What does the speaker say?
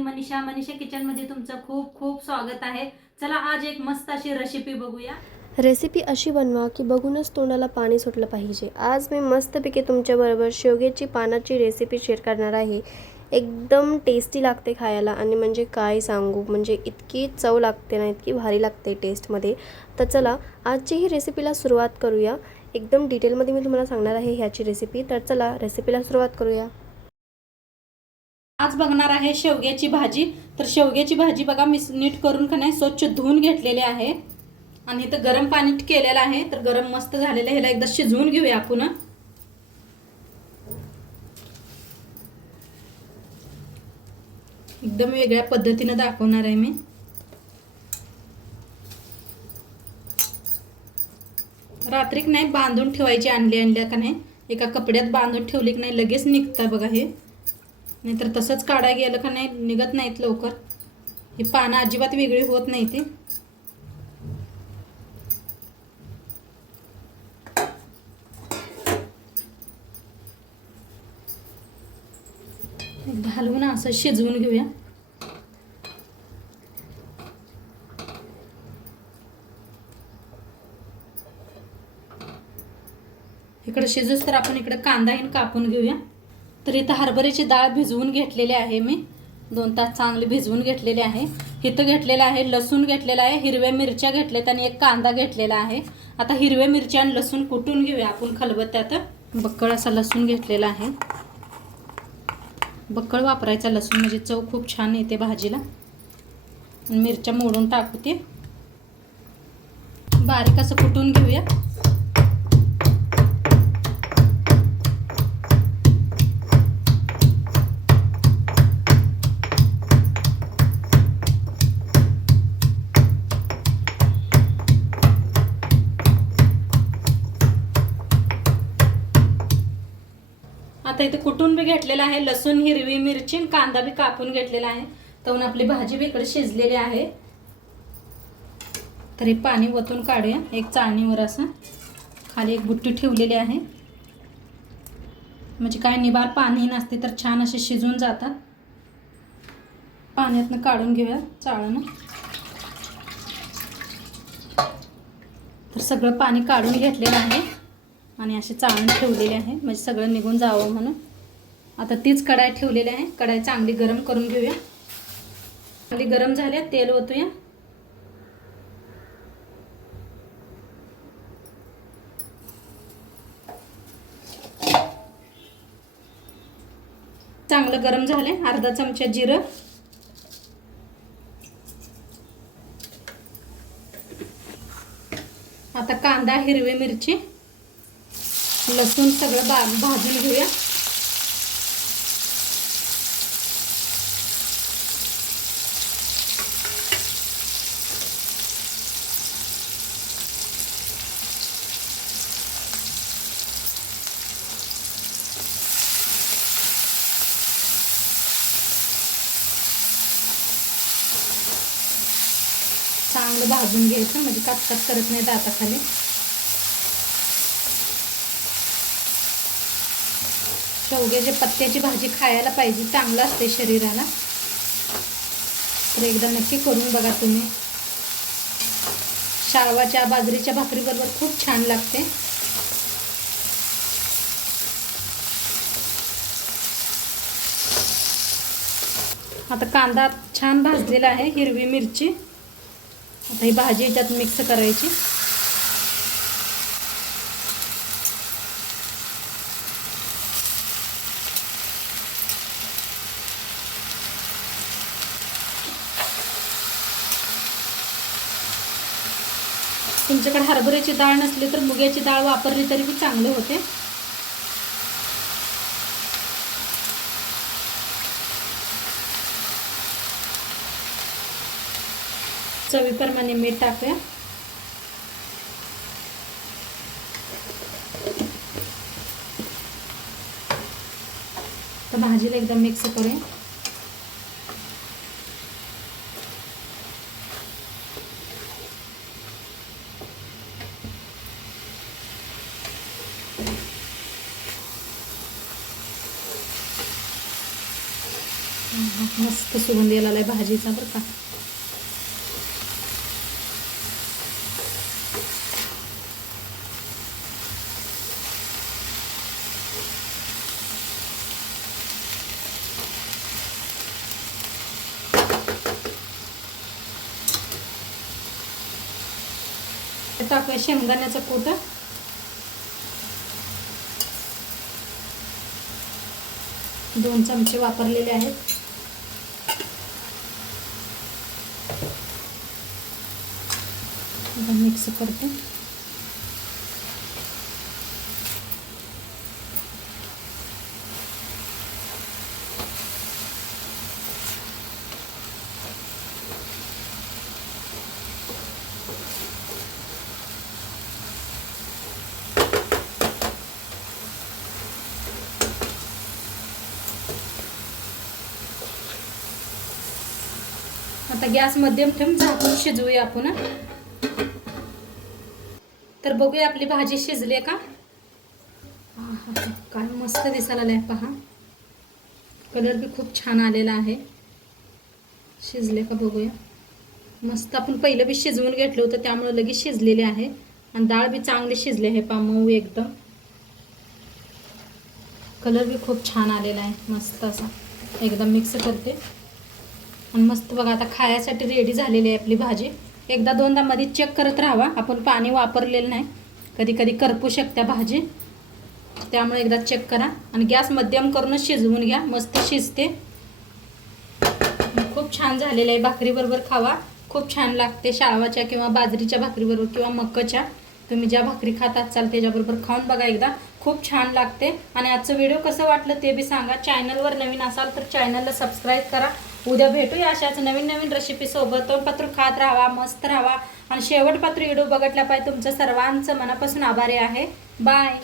मी मनीषा किचनमध्ये तुमचं खूप खूप स्वागत आहे। चला आज एक मस्त अशी रेसिपी बघूया। रेसिपी अशी बनवा की बघूनच तोंडाला पाणी सुटलं पाहिजे। आज मी मस्तपैकी तुमच्याबरोबर शेवग्याची पानाची रेसिपी शेअर करणार आहे। एकदम टेस्टी लागते खायला आणि म्हणजे काय सांगू, म्हणजे इतकी चव लागते ना, इतकी भारी लागते टेस्टमध्ये। तर चला आजची ही रेसिपीला सुरुवात करूया। एकदम डिटेलमध्ये मी तुम्हाला सांगणार आहे ह्याची रेसिपी। तर चला रेसिपीला सुरुवात करूया। आज बघणार आहे शेवग्याची भाजी। तर शेवग्याची भाजी बघा मी नीट करून खाणे स्वच्छ धुवून घेतलेले आहे आणि इथं गरम पाणी केलेलं आहे। तर गरम मस्त झालेलं आहे, ह्याला एकदा शिजवून घेऊया आपण। एकदम वेगळ्या पद्धतीने दाखवणार आहे मी। रात्रीक नाही बांधून ठेवायची, आणल्या का नाही एका कपड्यात बांधून ठेवली की नाही लगेच निघतं बघा हे, नाहीतर तसंच काढायला गेलं का नाही निघत नाहीत लवकर। ही पानं अजिबात वेगळी होत नाही ती। हलवून असं शिजवून घेऊया। इकडे शिजूस तर आपण इकडे कांदा कापून घेऊया। तर इथं हरभऱ्याची डाळ भिजवून घेतलेली आहे मी, 2 तास चांगली भिजवून घेतलेली आहे। इथं घेतलेला आहे लसूण घेतलेला आहे, हिरव्या मिरच्या घेतल्यात आणि एक कांदा घेतलेला आहे। आता हिरव्या मिरच्या आणि लसूण कुटून घेऊया आपण खलबत्त्यात। बक्कळ असा लसूण घेतलेला आहे, बक्कळ वापरायचा लसूण म्हणजे चव खूप छान येते भाजीला। मिरच्या मोडून टाकू, ते बारीक असं कुटून घेऊया। आता इथे कुटून बी घेतलेला आहे लसूण, हिरवी मिरची, कांदा बी कापून घेतलेला आहे। तर आपली भाजी बी इकडे शिजलेली आहे। तर हे पाणी वतून काढूया एक चाळणीवर, असं खाली एक बुट्टी ठेवलेली आहे म्हणजे काय निबार पाणी नसते तर छान असे शिजून जातात। पाण्यातनं काढून घेऊया चाळणं। तर सगळं पाणी काढून घेतलेलं आहे आणि असे चाळण ठेवलेले आहे म्हणजे सगळं निघून जावं म्हणून। आता तीच कढाई ठेवलेली आहे, कढाई चांगली गरम करून घेऊया। चांगली गरम झाले तेल ओतूया। चांगलं गरम झाले, अर्धा चमचा जिरं, आता कांदा, हिरवी मिरची, लसूण सगळं भाजून घेऊया। चांगलं भाजून घ्यायचं म्हणजे काटकाट करत नाही दाताखाली। शेवग्याच्या पत्त्याची भाजी खायला पाहिजे, चांगलं असते शरीराला। तर एकदा नक्की करून बघा तुम्ही। शाळवाच्या बाजरीच्या भाकरीबरोबर खूप छान लागते। आता कांदा छान भाजलेला आहे, हिरवी मिरची, आता ही भाजी याच्यात मिक्स करायची। तुमच्याकडे हरभऱ्याची डाळ नसली तर मुगाची डाळ वापरली तरी भी चांगले होते। चवीप्रमाणे मीठ टाकूया। तर भाजीला एकदम मिक्स करूया। मस्त सुगंध यायला लागलाय भाजीचा बरं का. टाकूया शेंगदाण्याचं कूट. दोन चमचे वापरलेले आहेत. मिक्स करते. आता गॅस मध्यम ठेवून झाकून शिजवूया आपण. तर बघूया आपली भाजी शिजली का. काय मस्त दिसायला लागलाय पहा. कलर बी खूप छान आलेला आहे. शिजले का बघूया. मस्त आपण पहिलं बी शिजवून घेतलं होतं त्यामुळे लगेच शिजलेले आहे. आणि डाळ बी चांगली शिजले आहे पहा, मऊ एकदम. कलर बी खूप छान आलेला आहे मस्त असा. एकदम मिक्स करते आणि मस्त बघा आता खाण्यासाठी रेडी झालेली आहे आपली भाजी. एकदा दोनदा मध्ये चेक करत राहावा. आपण पाणी वापरलेलं नाही, कधी कधी करपू शकते भाजी, त्यामुळे एकदा चेक करा. आणि गॅस मध्यम करूनच शिजवून घ्या. मस्त शिजते. खूप छान झालेलं आहे. भाकरीबरोबर खावा, खूप छान लागते. शाळवाच्या किंवा बाजरीच्या भाकरीबरोबर किंवा मक्काच्या, तुम्ही ज्या भाकरी खात असाल त्याच्याबरोबर खाऊन बघा एकदा. खूप छान लागते. आणि आजचं व्हिडिओ कसं वाटलं ते बी सांगा. चॅनलवर नवीन असाल तर चॅनलला सबस्क्राईब करा. उद्या भेटूया अशाच नवीन नवीन रेसिपी सोबत. तोंडपत्र खात राहावा, मस्त राहावा आणि शेवटपत्र व्हिडिओ बघितला पाहिजे. तुमचं सर्वांचं मनापासून आभारी आहे. बाय.